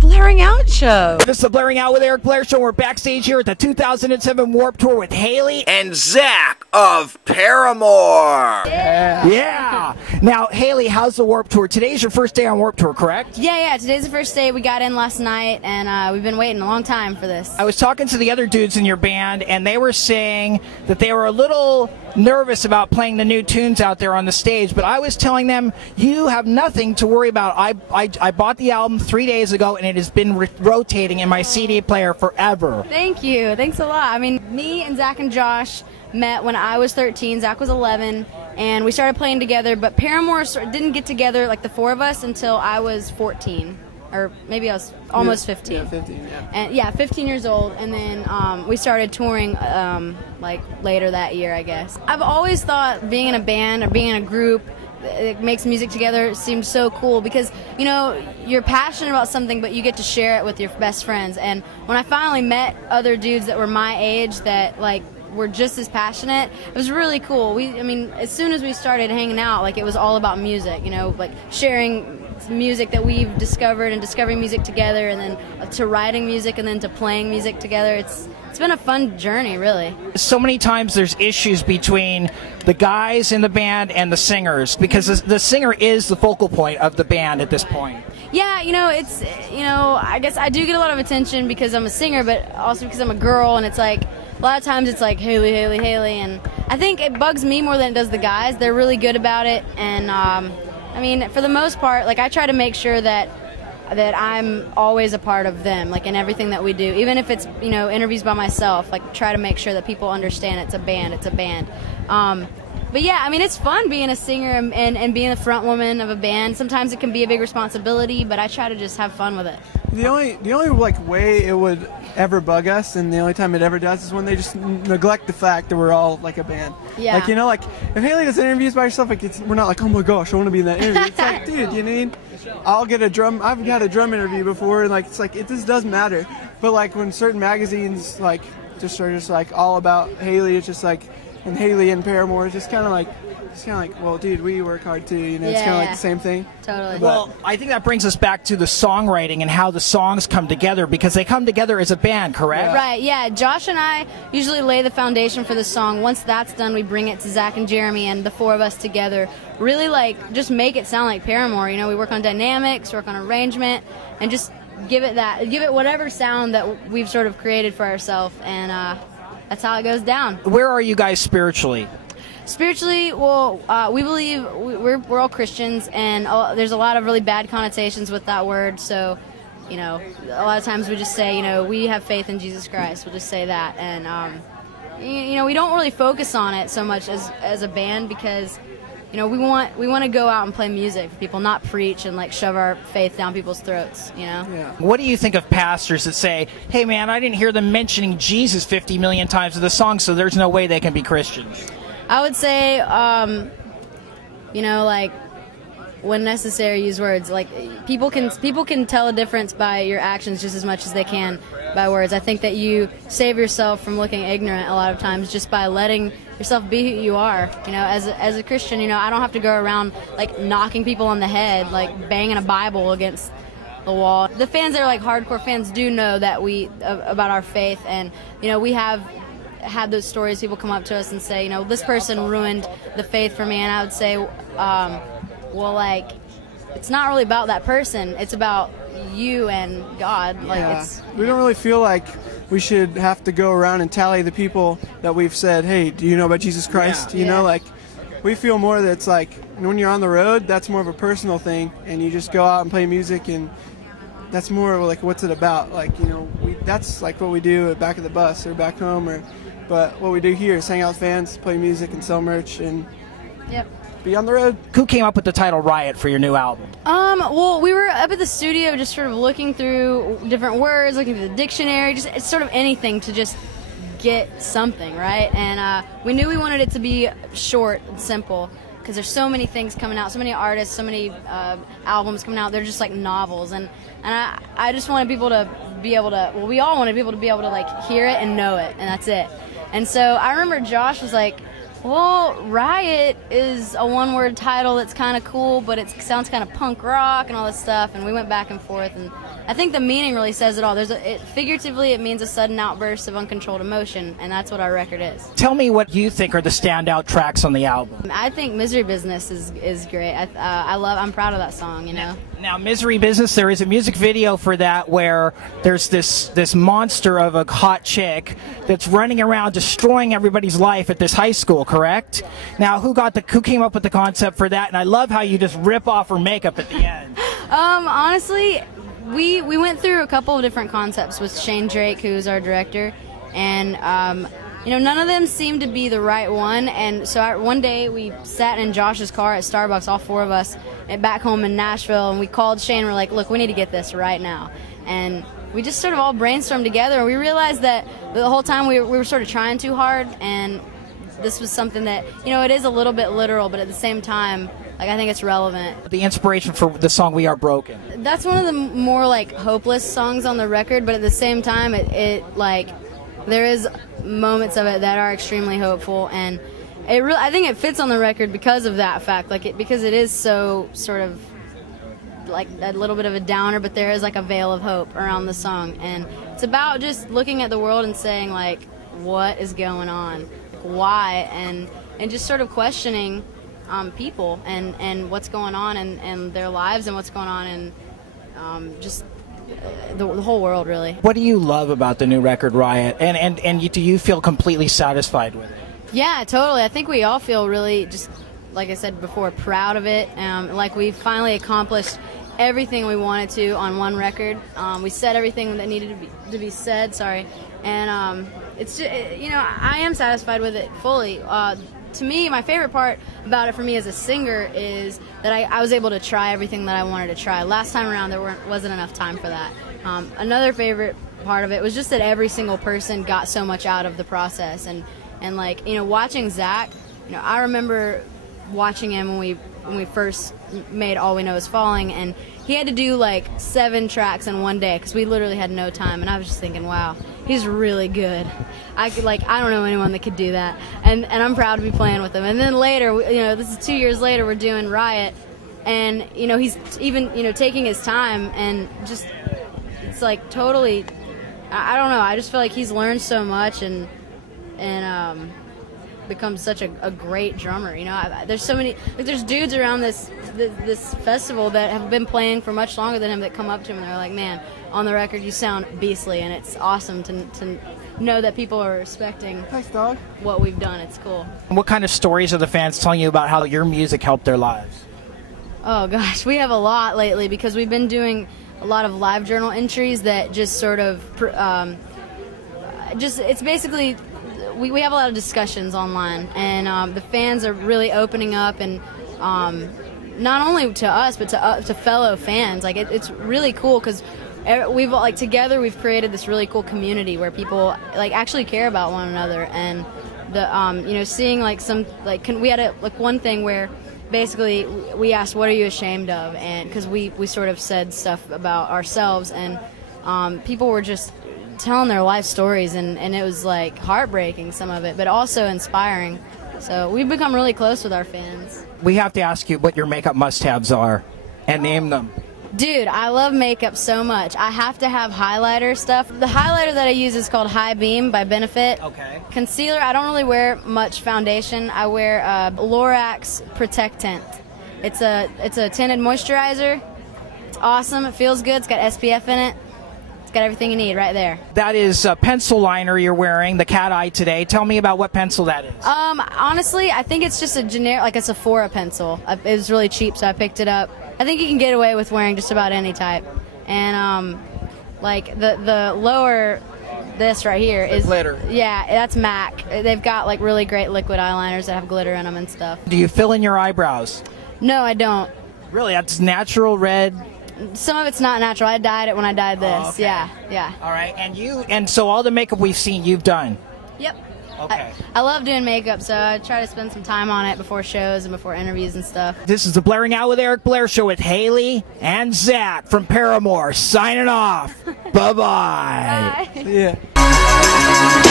Blaring Out Show. This is the Blaring Out with Eric Blair Show. We're backstage here at the 2007 Warped Tour with Hayley and Zach of Paramore. Yeah. Now, Hayley, how's the Warped Tour? Today's your first day on Warped Tour, correct? Yeah. Today's the first day. We got in last night, and we've been waiting a long time for this. I was talking to the other dudes in your band, and they were saying that they were a little nervous about playing the new tunes out there on the stage, but I was telling them, you have nothing to worry about. I bought the album 3 days ago, and it has been rotating in my CD player forever. Thank you. Thanks a lot. I mean, me and Zach and Josh met when I was 13, Zach was 11, and we started playing together, but Paramore didn't get together, like the four of us, until I was 14. Or maybe I was almost 15. Yeah, 15, yeah. And yeah, 15 years old, and then we started touring like later that year, I guess. I've always thought being in a band or being in a group that makes music together seems so cool because, you know, you're passionate about something, but you get to share it with your best friends. And when I finally met other dudes that were my age that, like, were just as passionate, it was really cool. I mean, as soon as we started hanging out, like, it was all about music, you know, like sharing music that we've discovered and discovering music together, and then to writing music, and then to playing music together. It's been a fun journey, really. So many times there's issues between the guys in the band and the singers, because the singer is the focal point of the band at this point. Yeah, you know, I guess I do get a lot of attention because I'm a singer, but also because I'm a girl, and it's like, a lot of times it's like, Hayley, Hayley, Hayley, and I think it bugs me more than it does the guys. They're really good about it, and I mean, for the most part, like, I try to make sure that I'm always a part of them, like, in everything that we do. Even if it's, you know, interviews by myself, like, try to make sure that people understand it's a band. But yeah, I mean, it's fun being a singer and being the front woman of a band. Sometimes it can be a big responsibility, but I try to just have fun with it. The only like way it would ever bug us, and the only time it ever does, is when they just neglect the fact that we're all like a band. Yeah. Like, you know, like if Hayley does interviews by herself, like we're not like, oh my gosh, I want to be in that interview. It's like, dude, you mean, I've had a drum interview before, and like it just doesn't matter. But like when certain magazines like just are just like all about Hayley, it's just like, and Hayley and Paramore, it's just kind of like, well, dude, we work hard too, you know. It's kind of like the same thing. Totally. Well, I think that brings us back to the songwriting and how the songs come together, because they come together as a band, correct? Yeah. Right, yeah. Josh and I usually lay the foundation for the song. Once that's done, we bring it to Zach and Jeremy, and the four of us together really, like, just make it sound like Paramore. You know, we work on dynamics, work on arrangement, and just give it whatever sound that we've sort of created for ourselves, and that's how it goes down. Where are you guys spiritually? Spiritually, well, we believe we're all Christians, and there's a lot of really bad connotations with that word. So, you know, a lot of times we just say, you know, we have faith in Jesus Christ. We'll just say that, and you know, we don't really focus on it so much as a band, because, you know, we want to go out and play music for people, not preach and like shove our faith down people's throats, you know? Yeah. What do you think of pastors that say, hey man, I didn't hear them mentioning Jesus 50 million times in the song, so there's no way they can be Christians? I would say, you know, like, when necessary, use words. Like, people can tell a difference by your actions just as much as they can by words. I think that you save yourself from looking ignorant a lot of times just by letting yourself be who you are. You know, as a Christian, you know, I don't have to go around like knocking people on the head, like banging a Bible against the wall. The fans that are like hardcore fans do know that about our faith, and, you know, we have had those stories. People come up to us and say, you know, this person ruined the faith for me, and I would say, well, like, it's not really about that person, it's about you and God. Like, yeah. We don't really feel like we should have to go around and tally the people that we've said, hey, do you know about Jesus Christ? Yeah. You know, like, we feel more that it's like, when you're on the road, that's more of a personal thing, and you just go out and play music, and that's more of like, what's it about? Like, you know, that's like what we do at Back of the Bus or back home, but what we do here is hang out with fans, play music, and sell merch, and be on the road. Who came up with the title Riot for your new album? Well, we were up at the studio just sort of looking through different words, looking through the dictionary, just it's sort of anything to just get something, right? And we knew we wanted it to be short and simple, because there's so many things coming out, so many artists, so many albums coming out. They're just like novels, and I just wanted people to be able to, well, we all wanted people to be able to like hear it and know it, and that's it. And so I remember Josh was like, Well, Riot is a one-word title that's kind of cool, but it sounds kind of punk rock and all this stuff, and we went back and forth, and I think the meaning really says it all. Figuratively, it means a sudden outburst of uncontrolled emotion, and that's what our record is. Tell me what you think are the standout tracks on the album. I think Misery Business is great. I'm proud of that song, you know. Now, Misery Business, there is a music video for that where there's this monster of a hot chick that's running around destroying everybody's life at this high school, correct? Now, who came up with the concept for that? And I love how you just rip off her makeup at the end. Honestly, we went through a couple of different concepts with Shane Drake, who's our director, and you know, none of them seemed to be the right one, and so one day we sat in Josh's car at Starbucks, all four of us, back home in Nashville, and we called Shane and we're like, look, we need to get this right now. And we just sort of all brainstormed together, and we realized that the whole time we were sort of trying too hard, and this was something that, you know, it is a little bit literal, but at the same time, like, I think it's relevant. The inspiration for the song We Are Broken. That's one of the more, like, hopeless songs on the record, but at the same time, like, there is moments of it that are extremely hopeful, and I think it fits on the record because of that fact, because it is so sort of like a little bit of a downer, but there is like a veil of hope around the song, and it's about just looking at the world and saying, like, what is going on, like, why, and just sort of questioning people and what's going on and their lives and what's going on, and just the whole world, really. What do you love about the new record, Riot? And do you feel completely satisfied with it? Yeah, totally. I think we all feel really, just like I said before, proud of it. Like we finally accomplished everything we wanted to on one record. We said everything that needed to be said. Sorry, and it's just, you know, I am satisfied with it fully. To me, my favorite part about it for me as a singer is that I was able to try everything that I wanted to try. Last time around, there wasn't enough time for that. Another favorite part of it was just that every single person got so much out of the process, and like, you know, watching Zach, you know, I remember watching him when we first made All We Know Is Falling, and he had to do like 7 tracks in one day because we literally had no time, and I was just thinking, wow, he's really good. I don't know anyone that could do that, and I'm proud to be playing with him. And then later, you know, this is 2 years later, we're doing Riot, and, you know, he's even, you know, taking his time, and just, it's like totally, I don't know, I just feel like he's learned so much and become such a great drummer. You know, there's so many, like, there's dudes around this festival that have been playing for much longer than him that come up to him and they're like, man, on the record you sound beastly, and it's awesome to know that people are respecting what we've done. It's cool. What kind of stories are the fans telling you about how your music helped their lives? Oh gosh, we have a lot lately because we've been doing a lot of live journal entries that just sort of it's basically, we have a lot of discussions online, and the fans are really opening up, and not only to us but to fellow fans. Like, it's really cool because we've, like, together we've created this really cool community where people, like, actually care about one another, and the you know, seeing, like, some, like, we had one thing where basically we asked, what are you ashamed of, and because we sort of said stuff about ourselves, and people were just telling their life stories, and it was like heartbreaking, some of it, but also inspiring. So we've become really close with our fans. We have to ask you what your makeup must-haves are and name them. Dude, I love makeup so much. I have to have highlighter stuff. The highlighter that I use is called High Beam by Benefit. Okay. Concealer, I don't really wear much foundation. I wear Lorax Protectant. It's a tinted moisturizer. It's awesome. It feels good. It's got SPF in it. It's got everything you need right there. That is a pencil liner you're wearing, the cat eye today. Tell me about what pencil that is. Honestly, I think it's just a generic, like a Sephora pencil. It was really cheap, so I picked it up. I think you can get away with wearing just about any type. And like the lower, this right here is glitter. Yeah, that's MAC. They've got like really great liquid eyeliners that have glitter in them and stuff. Do you fill in your eyebrows? No, I don't. Really? That's natural red? Some of it's not natural. I dyed it when I dyed this. Oh, okay. Yeah. All right, and so all the makeup we've seen, you've done? Yep. Okay. I love doing makeup, so I try to spend some time on it before shows and before interviews and stuff. This is the Blairing Out with Eric Blair show with Hayley and Zach from Paramore, signing off. Bye-bye. Bye. Yeah.